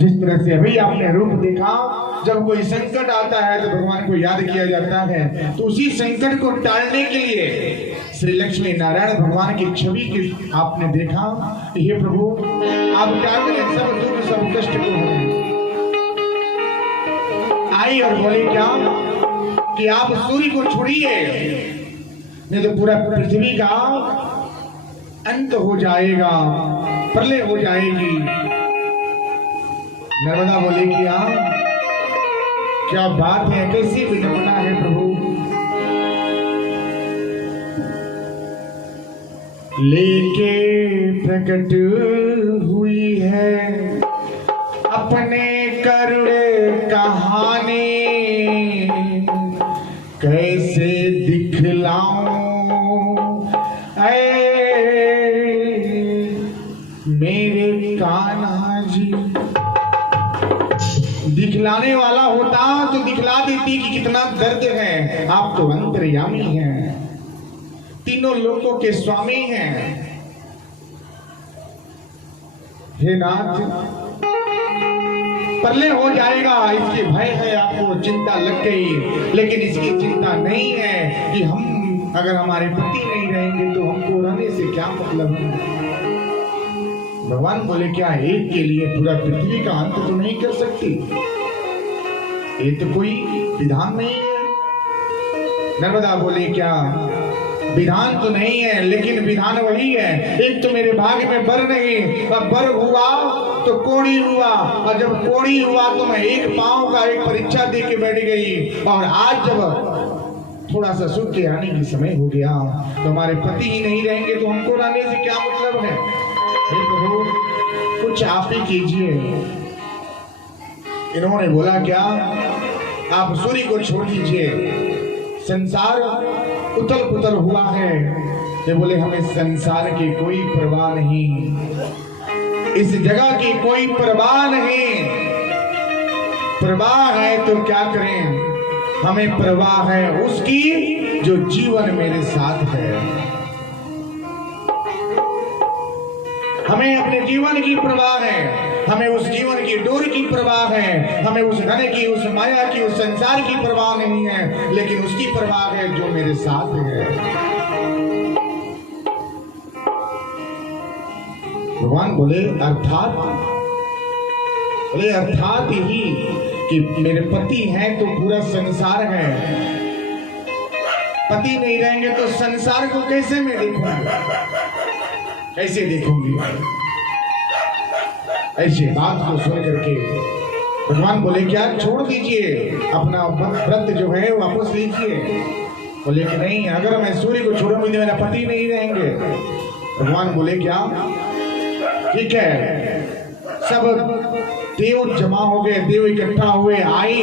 जिस तरह से अभी आपने रूप देखा, जब कोई संकट आता है तो भगवान को याद किया जाता है, तो उसी संकट को टालने के लिए श्री लक्ष्मी नारायण भगवान की छवि की आपने देखा। हे प्रभु, आप क्या करें, सब दुख सब कष्ट को हमें आई और बोले क्या कि आप सूर्य को छोड़िए, नहीं तो पूरा पृथ्वी का अंत हो जाएगा, प्रलय हो जाएगी। नर्मदा बोले क्या बात है, कैसी विडंबना है प्रभु। लेके प्रकट हुई है अपने करुण कहानी, कैसे दिखलाऊं मेरे कान्हा जी। दिखलाने वाला होता तो दिखला देती कि कितना दर्द है। आप तो अंतर्यामी हैं, तीनों लोकों के स्वामी हैं। हे नाथ, प्रलय हो जाएगा इसके भय है, आपको चिंता लग गई, लेकिन इसकी चिंता नहीं है कि हम अगर हमारे पति नहीं रहेंगे तो हमको रहने से क्या मतलब है। भगवान बोले क्या एक के लिए पूरा पृथ्वी का अंत तो नहीं कर सकती, ये तो कोई विधान नहीं है। नर्मदा बोले क्या विधान तो नहीं है, लेकिन विधान वही है। एक तो मेरे भाग्य में बर नहीं, अब बर हुआ तो कोड़ी हुआ, और जब कोड़ी हुआ तो मैं एक पांव का एक परीक्षा दे के बैठ गई, और आज जब थोड़ा सा सुख के आने की समय हो गया तो हमारे पति ही नहीं रहेंगे तो हमको रहने से क्या मतलब है। हे प्रभु, कुछ आप ही कीजिए। इन्होंने बोला क्या, आप सूर्य को छोड़ दीजिए, संसार उथल पुथल हुआ है। ये बोले हमें संसार की कोई परवाह नहीं, इस जगह की कोई परवाह नहीं। परवाह है तो क्या करें, हमें परवाह है उसकी जो जीवन मेरे साथ है। हमें अपने जीवन की परवाह है, हमें उस जीवन की डोर की परवाह है, हमें उस धन की, उस माया की, उस संसार की परवाह नहीं है, लेकिन उसकी परवाह है जो मेरे साथ है। भगवान बोले अर्थात ही कि मेरे पति हैं तो पूरा संसार है। पति नहीं रहेंगे तो संसार को कैसे मैं देखूंगा, कैसे देखूंगी। ऐसी बात को सुन करके भगवान बोले क्या छोड़ दीजिए, अपना व्रत जो है वापस लीजिए। बोले कि नहीं, अगर मैं सूर्य को छोड़ूंगी तो मेरा पति नहीं रहेंगे। भगवान बोले क्या ठीक है, सब देव जमा हो गए, देव इकट्ठा हुए, आए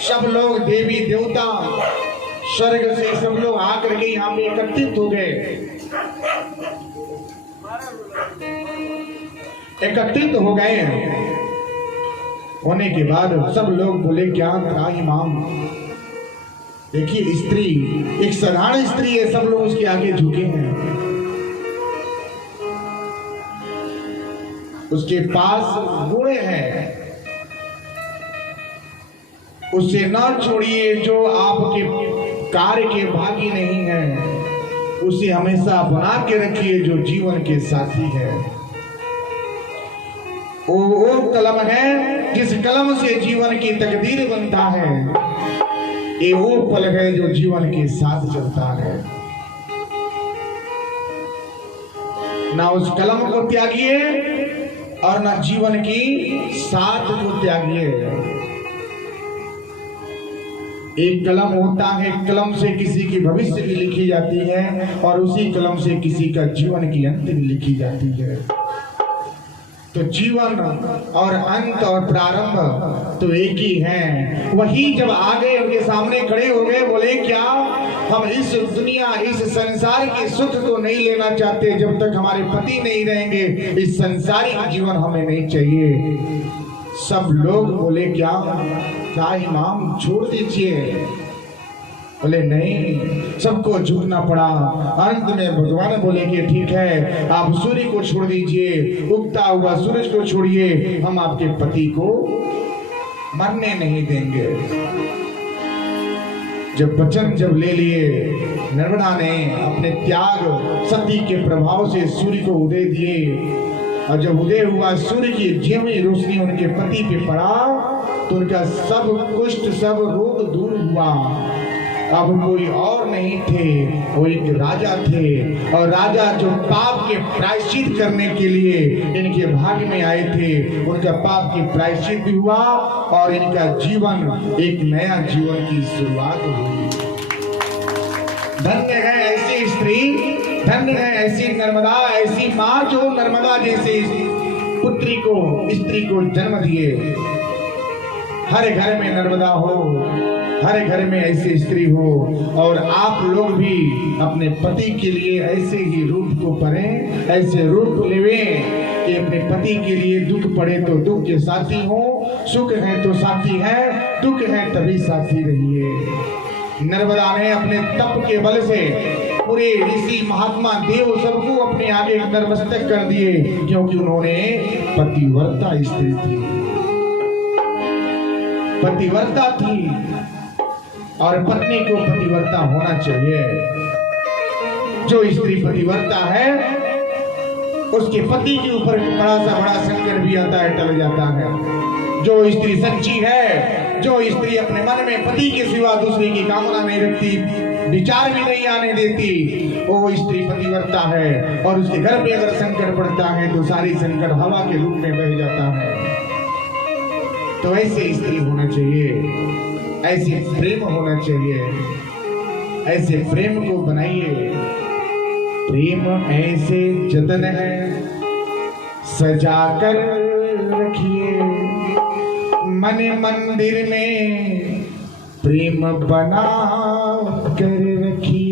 सब लोग, देवी देवता स्वर्ग से सब लोग आकर के यहाँ पे एकत्रित हो गए। एकत्रित हो गए होने के बाद सब लोग बोले क्या था इमाम, देखिए स्त्री एक साधारण स्त्री है, सब लोग उसके आगे झुके हैं। उसके पास घोड़े हैं, उसे ना छोड़िए। जो आपके कार्य के भागी नहीं है उसे हमेशा बना के रखिए जो जीवन के साथी है। वो कलम है जिस कलम से जीवन की तकदीर बनता है, ये वो पल है जो जीवन के साथ चलता है। ना उस कलम को त्यागिए और ना जीवन की साथ को त्यागिए। एक कलम होता है, कलम से किसी की भविष्य भी लिखी जाती है और उसी कलम से किसी का जीवन की अंत भी लिखी जाती है। तो जीवन और अंत और प्रारंभ तो एक ही है। वही जब आ गए, उनके सामने खड़े हो गए, बोले क्या हम इस दुनिया, इस संसार के सुख को नहीं लेना चाहते जब तक हमारे पति नहीं रहेंगे। इस संसारिक जीवन हमें नहीं चाहिए। सब लोग बोले क्या इमाम छोड़ दीजिए, बोले नहीं, सबको झुकना पड़ा। अंत में भगवान बोले कि ठीक है, आप सूर्य को छोड़ दीजिए, उगता हुआ सूरज को छोड़िए, हम आपके पति को मरने नहीं देंगे। जब वचन ले लिए, नर्मदा ने अपने त्याग सती के प्रभाव से सूर्य को उदय दिए, और जब उदय हुआ सूर्य की ज्यों रोशनी उनके पति पे पड़ा तो उनका सब कुष्ठ, सब रोग दूर हुआ। अब कोई और नहीं थे, वो एक राजा थे, और राजा जो पाप के प्रायश्चित करने के लिए इनके भाग्य में आए थे, उनका पाप की प्रायश्चित भी हुआ और इनका जीवन, एक नया जीवन की शुरुआत हुई। धन्य है ऐसी स्त्री, धन्य है ऐसी नर्मदा, ऐसी माँ जो नर्मदा जैसे पुत्री को, स्त्री को जन्म दिए। हर घर में नर्मदा हो, हर घर में ऐसी स्त्री हो, और आप लोग भी अपने पति के लिए ऐसे ही रूप को पढ़ें, ऐसे रूप लेवें कि अपने पति के लिए दुख पड़े तो दुख के साथी हो, सुख है तो साथी है, दुख है तभी साथी रहिए। नर्मदा ने अपने तप के बल से पूरे ऋषि महात्मा देव सबको अपने आगे नतमस्तक कर दिए, क्योंकि उन्होंने पतिव्रता स्त्री थी, पतिव्रता थी, और पत्नी को पतिव्रता होना चाहिए। जो स्त्री पतिव्रता है उसके पति के ऊपर बड़ा सा बड़ा संकट भी आता है, टल जाता है। जो स्त्री सच्ची है, जो स्त्री अपने मन में पति के सिवा दूसरे की कामना नहीं रखती, विचार भी नहीं आने देती, वो स्त्री पतिव्रता है। और उसके घर पे अगर संकट पड़ता है तो सारी संकट हवा के रूप में बह जाता है। तो ऐसे स्त्री होना चाहिए, ऐसे प्रेम होना चाहिए, ऐसे प्रेम को बनाइए। प्रेम ऐसे जतन है, सजा कर रखिए, मन मंदिर में प्रेम बना कर रखिए।